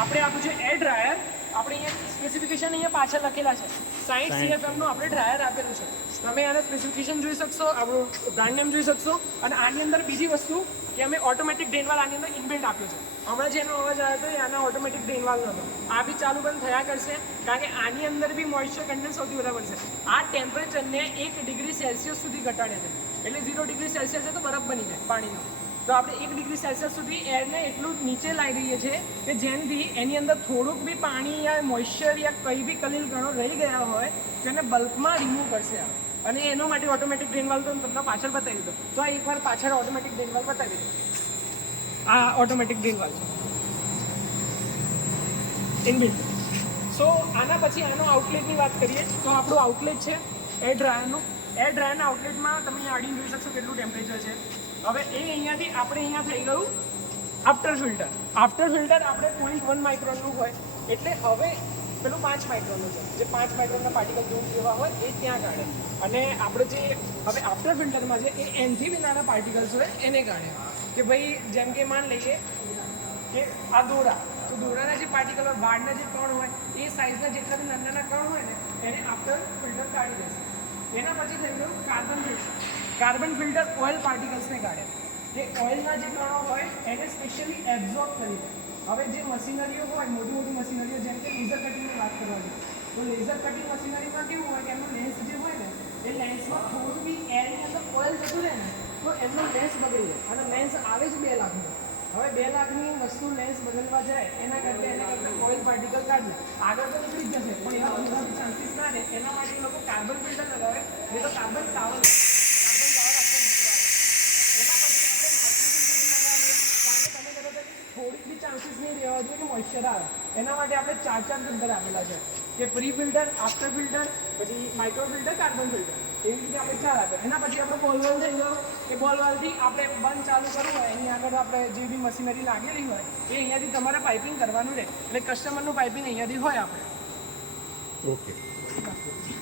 આપણે આપ્યું છે એર ડ્રાયર. આપણે અહીંયા સ્પેસિફિકેશન અહીંયા પાછળ લખેલા છે 60 CFM નું આપણે ડ્રાયર આપેલું છે. તમે આના સ્પેસિફિકેશન જોઈ શકશો, આપણું બ્રાન્ડ નેમ જોઈ શકશો. અને આની અંદર બીજી વસ્તુ કે અમે ઓટોમેટિક ડ્રેનવાલ આની અંદર ઇનબિલ્ટ આપ્યો છે. હમણાં જેનો અવાજ આવ્યો હતો એ આના ઓટોમેટિક ડ્રેનવાલ નહોતો. આ બી ચાલુ બંધ થયા કરશે કારણ કે આની અંદર બી મોઇશ્ચર કન્ટેન્ટ સૌથી વધારે છે. આ ટેમ્પરેચરને 1 ડિગ્રી સેલ્સિયસ સુધી ઘટાડે છે. એટલે 0 ડિગ્રી સેલ્સિયસ તો બરફ બની જાય પાણીનો. તો આપણે 1 ડિગ્રી સેલ્સિયસ સુધી એરને એટલું નીચે લાવી દઈએ છીએ કે જેનાથી એની અંદર થોડુંક બી પાણી યા મોઇશ્ચર યા કંઈ બી કલીલ કણો રહી ગયા હોય તેને બલ્કમાં રિમૂવ કરશે. અને એનો માટે ઓટોમેટિક ડ્રેનવાલ તો તમને પાછળ બતાવી દો. તો આ એકવાર પાછળ ઓટોમેટિક ડ્રેનવાલ બતાવી દો. આ ઓટોમેટિક ડ્રેનવાલ છે ઇનબિલ્ટ. સો આના પછી આનો આઉટલેટની વાત કરીએ તો આપણું આઉટલેટ છે એર ડ્રાયરનું. એર ડ્રાયરના આઉટલેટમાં તમે અહીંયા આડીને જોઈ શકશો કેટલું ટેમ્પરેચર છે. હવે એ અહીંયાથી આપણે અહીંયા થઈ ગયું આફ્ટર ફિલ્ટર. આફ્ટર ફિલ્ટર આપણે 0.1 માઇક્રોનનું હોય એટલે હવે પેલું 5 માઇક્રોનનું છે. જે 5 માઇક્રોનના પાર્ટિકલ દૂર જેવા હોય એ ત્યાં કાઢે. અને આપણે જે હવે આફ્ટર ફિલ્ટરમાં છે એ એનથી બી નાના પાર્ટિકલ્સ હોય એને કાઢે. કે ભાઈ જેમ કે માન લઈએ કે આ દોરા, તો દોરાના જે પાર્ટિકલ હોય, વાળના જે કણ હોય એ સાઇઝના જેટલા બી નાના નાના કણ હોય ને એને આફ્ટર ફિલ્ટર કાઢી દેશે. એના પછી થઈ ગયું carbon filter. Carbon filter oil પાર્ટિકલ્સને કાઢે. જે ઓઇલના જે કણો હોય એને સ્પેશિયલી એબ્ઝોર્બ કરી દે. હવે જે મશીનરીઓ હોય, મોટી મોટી મશીનરીઓ જેમ કે લેઝર કટિંગની વાત કરવાની, તો લેઝર કટિંગ મશીનરીમાં કેવું હોય કે એમનો લેન્સ જે હોય ને એ લેન્સમાં થોડું બી એરની અંદર ઓઇલ જતું રહે ને તો એમનો લેન્સ બગડી જાય. અને લેન્સ આવે છે 2 લાખનો. હવે 2 લાખની વસ્તુ લેન્સ બદલવા જાય એના કરતાં ઓઇલ પાર્ટિકલ કાઢ લે. આગળ તો નીકળી જ જશે પણ એવા મોટા ચાન્સીસ ના રહે. એના માટે લોકો કાર્બન ફિલ્ટર લગાવે. એ તો કાર્બન ટાવર આપણે થોડીક બી ચાન્સીસ નહીં રહેવા જોઈએ કે મોઇશ્ચર આવે. એના માટે આપણે 4 ફિલ્ટર આપેલા છે કે પ્રી ફિલ્ટર, આફ્ટર ફિલ્ટર, પછી માઇક્રો ફિલ્ટર, કાર્બન ફિલ્ટર. એવી રીતે આપણે 4 આપે. એના પછી આપણે બોલવાલ થઈ ગયો. એ બોલવાલથી આપણે બંધ ચાલુ કરવું હોય એની આગળ આપણે જે બી મશીનરી લાગેલી હોય એ અહીંયાથી તમારે પાઇપિંગ કરવાનું રહે. એટલે કસ્ટમરનું પાઇપિંગ અહીંયાથી હોય આપણે. ઓકે.